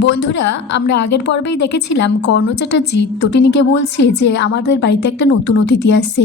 বন্ধুরা, আমরা আগের পর্বেই দেখেছিলাম কর্ণ চ্যাটার্জি তটিনীকে বলছে যে আমাদের বাড়িতে একটা নতুন অতিথি আসছে।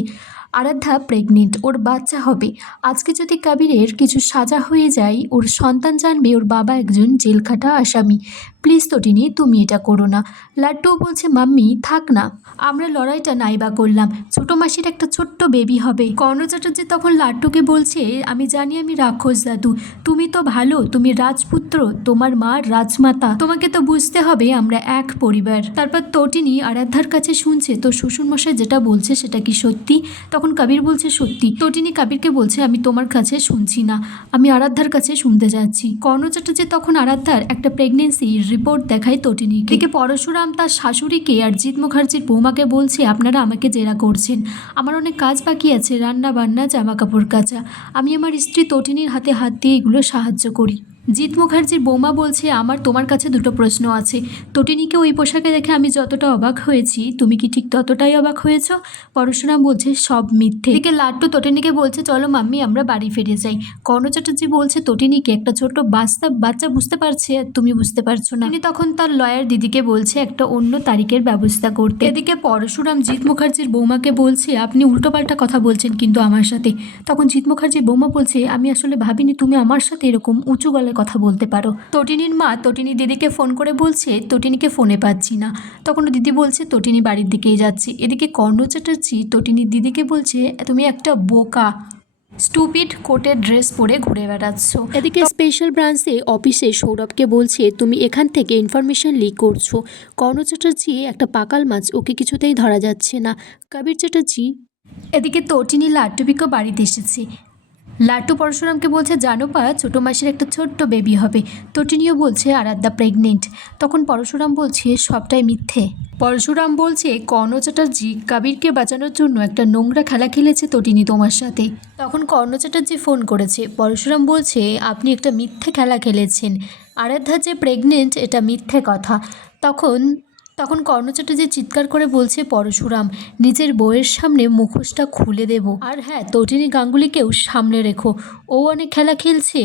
আরাধ্যা প্রেগনেন্ট, ওর বাচ্চা হবে। আজকে যদি কবিরের কিছু সাজা হয়ে যায়, ওর সন্তান জানবে ওর বাবা একজন জেলখাটা আসামি। প্লিজ তটিনী, তুমি এটা করো না। লাড্ডুও বলছে মাম্মি থাক না, আমরা লড়াইটা নাইবা করলাম, ছোট মাসির একটা ছোট্ট বেবি হবে। কর্ণ চ্যাটার্জি তখন লাড্ডুকে বলছে, আমি জানি আমি রাক্ষস দাদু, তুমি তো ভালো, তুমি রাজপুত্র, তোমার মা রাজমাতা, তোমাকে তো বুঝতে হবে আমরা এক পরিবার। তারপর তটিনী আরাধ্যার কাছে শুনছে তো শ্বশুরমশাই যেটা বলছে সেটা কি সত্যি। তখন কবির বলছে সত্যি। তটিনী কবিরকে বলছে আমি তোমার কাছে শুনছি না, আমি আরাধ্যার কাছে শুনতে যাচ্ছি। কর্ণ চ্যাটার্জি তখন আরাধ্যার একটা প্রেগনেন্সি রিপোর্ট দেখায় তটিনীকে। এদিকে পরশুরাম তার শাশুড়িকে আর জিৎ মুখার্জির বৌমাকে বলছে আপনারা আমাকে জেরা করছেন, আমার অনেক কাজ বাকি আছে, রান্না বান্না জামা কাপড় কাচা, আমি আমার স্ত্রী তটিনীর হাতে হাত দিয়ে এগুলো সাহায্য করি। জিৎ মুখার্জির বৌমা বলছে আমার তোমার কাছে দুটো প্রশ্ন আছে, তটিনীকে ওই পোশাকে দেখে আমি যতটা অবাক হয়েছি তুমি কি ঠিক ততটাই অবাক হয়েছ? পরশুরাম বলছে সব মিথ্যে। এদিকে লাড্ডু তটিনীকে বলছে চলো মাম্মি আমরা বাড়ি ফিরে যাই। কর্ণ চ্যাটার্জি বলছে তটিনীকে একটা ছোট্ট বাচ্চা বুঝতে পারছে আর তুমি বুঝতে পারছো না। তিনি তখন তার লয়ার দিদিকে বলছে একটা অন্য তারিখের ব্যবস্থা করতে। এদিকে পরশুরাম জিৎ মুখার্জির বৌমাকে বলছে আপনি উল্টোপাল্টা কথা বলছেন কিন্তু আমার সাথে। তখন জিৎ মুখার্জির বৌমা বলছে আমি আসলে ভাবিনি তুমি আমার সাথে এরকম উঁচু গলায় কথা বলতে পারো। তটিনীর মা তটিনী দিদিকে ফোন করে বলছে তটিনীকে ফোনে পাচ্ছি না। তখন দিদি বলছে তটিনী বাড়ির দিকেই যাচ্ছে। এদিকে কর্ণ চ্যাটার্জি তটিনীর দিদিকে বলছে তুমি একটা বোকা, স্টুপিড কোটের ড্রেস পরে ঘুরে বেড়াচ্ছ। এদিকে স্পেশাল ব্রাঞ্চে অফিসে সৌরভকে বলছে তুমি এখান থেকে ইনফরমেশন লিক করছো। কর্ণ চ্যাটার্জি একটা পাকাল মাছ, ওকে কিছুতেই ধরা যাচ্ছে না। কবির চ্যাটার্জি এদিকে তটিনী লাড্ডুবিকে বাড়িতে এসেছে। লাট্টু পরশুরামকে বলছে জানো পা ছোটো মাসির একটা ছোট্ট বেবি হবে। তটিনীও বলছে আরাধ্যা প্রেগনেন্ট। তখন পরশুরাম বলছে সবটাই মিথ্যে। পরশুরাম বলছে কর্ণ চ্যাটার্জি কবিরকে বাঁচানোর জন্য একটা নোংরা খেলা খেলেছে তটিনী তোমার সাথে। তখন কর্ণ চ্যাটার্জি ফোন করেছে। পরশুরাম বলছে আপনি একটা মিথ্যে খেলা খেলেছেন, আরাধ্যা যে প্রেগনেন্ট এটা মিথ্যে কথা। তখন তখন কর্ণ চ্যাটার্জি চিৎকার করে বলছে পরশুরাম নিজের বউয়ের সামনে মুখোশটা খুলে দেব, আর হ্যাঁ তটিনী গাঙ্গুলিকেও সামনে রেখো, ও অনেক খেলা খেলছে,